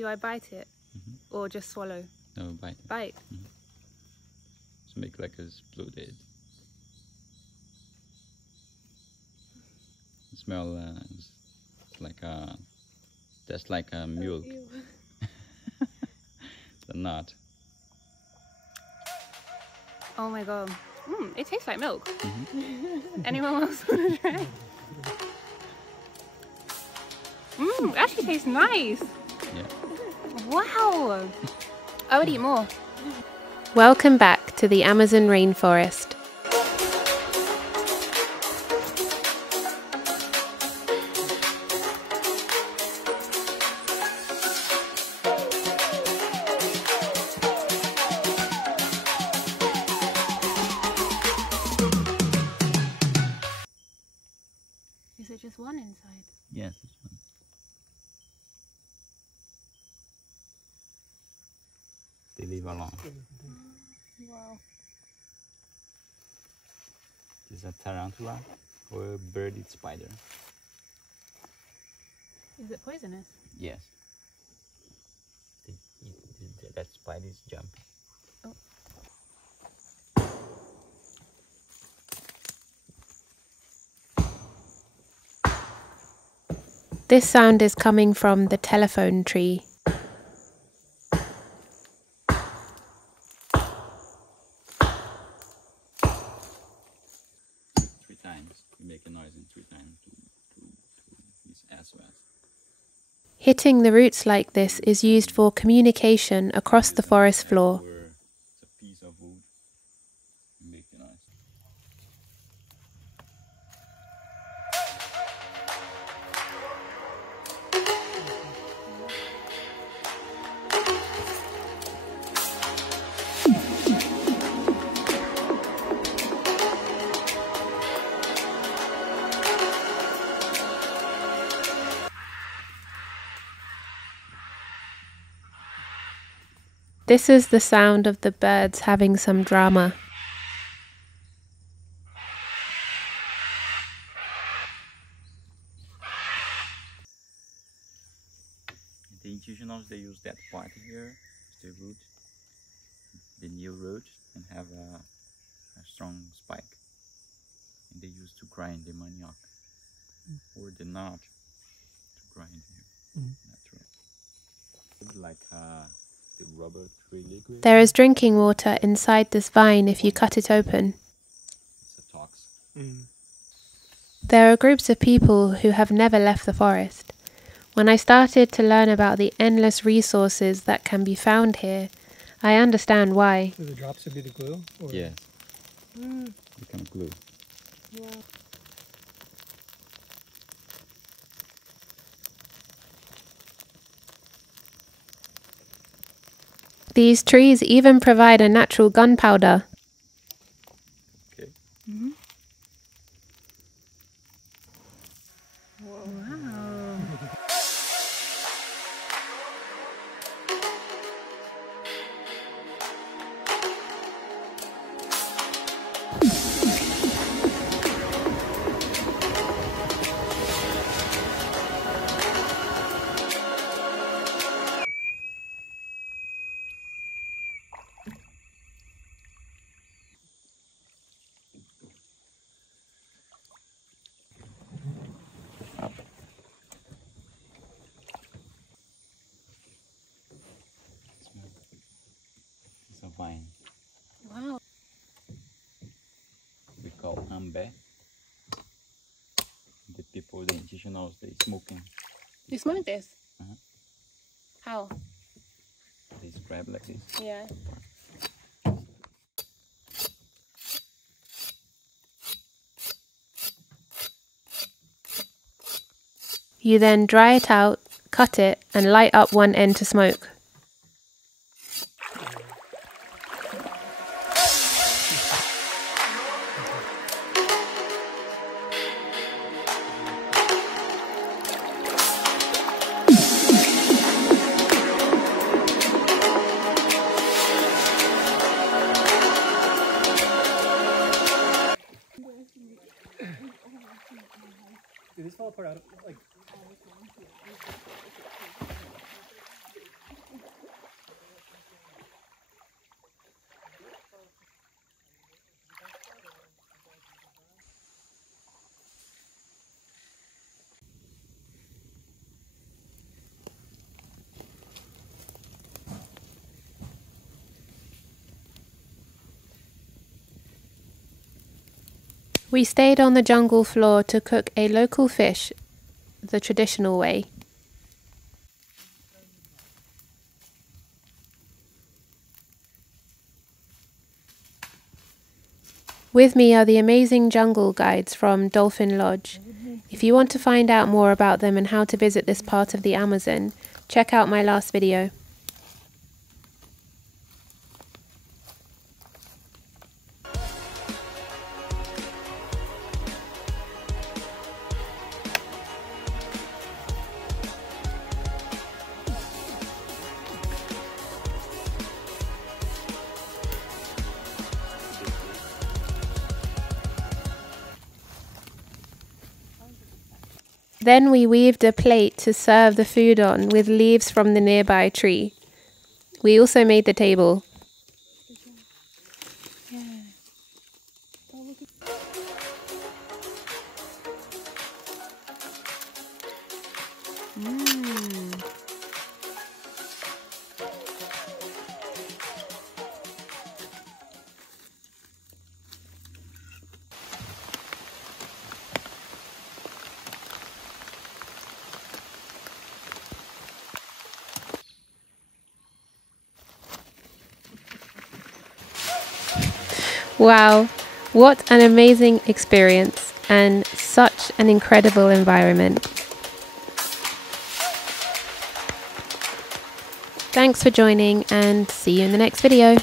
Do I bite it? Or just swallow? No, bite. Bite? Just make like a exploded. Smell like a, tastes like a milk. The nut. Oh my god. It tastes like milk. Anyone else want to try? It actually tastes nice. Yeah. Wow. I would eat more. Welcome back to the Amazon rainforest. Is it just one inside? Yes, this one. They live alone. Wow. This is a tarantula or a birded spider. Is it poisonous? Yes. That spider is jumping. Oh. This sound is coming from the telephone tree. 3 times. You make a noise in 3 times to his SOS. Hitting the roots like this is used for communication across the forest floor. It's a piece of wood. You make a noise. This is the sound of the birds having some drama. The indigenous, they use that part here, the root, the new root, and have a strong spike. And they used to grind the manioc or the nut to grind here. That's right. Like the rubber tree liquid. There is drinking water inside this vine if you cut it open. It's a tox. There are groups of people who have never left the forest. When I started to learn about the endless resources that can be found here, I understand why. So the drops would be the glue? Or? Yes. Become glue. Wow. These trees even provide a natural gunpowder. Okay. Wow. Up. It's a vine. Wow. We call ambe. The people, the indigenous, they smoking. You smoke this? Uh-huh. How? They scrap like this. Yeah. You then dry it out, cut it, and light up one end to smoke. Did this fall apart out of, like... We stayed on the jungle floor to cook a local fish the traditional way. With me are the amazing jungle guides from Dolphin Lodge. If you want to find out more about them and how to visit this part of the Amazon, check out my last video. Then we weaved a plate to serve the food on with leaves from the nearby tree. We also made the table. Wow, what an amazing experience and such an incredible environment. Thanks for joining and see you in the next video.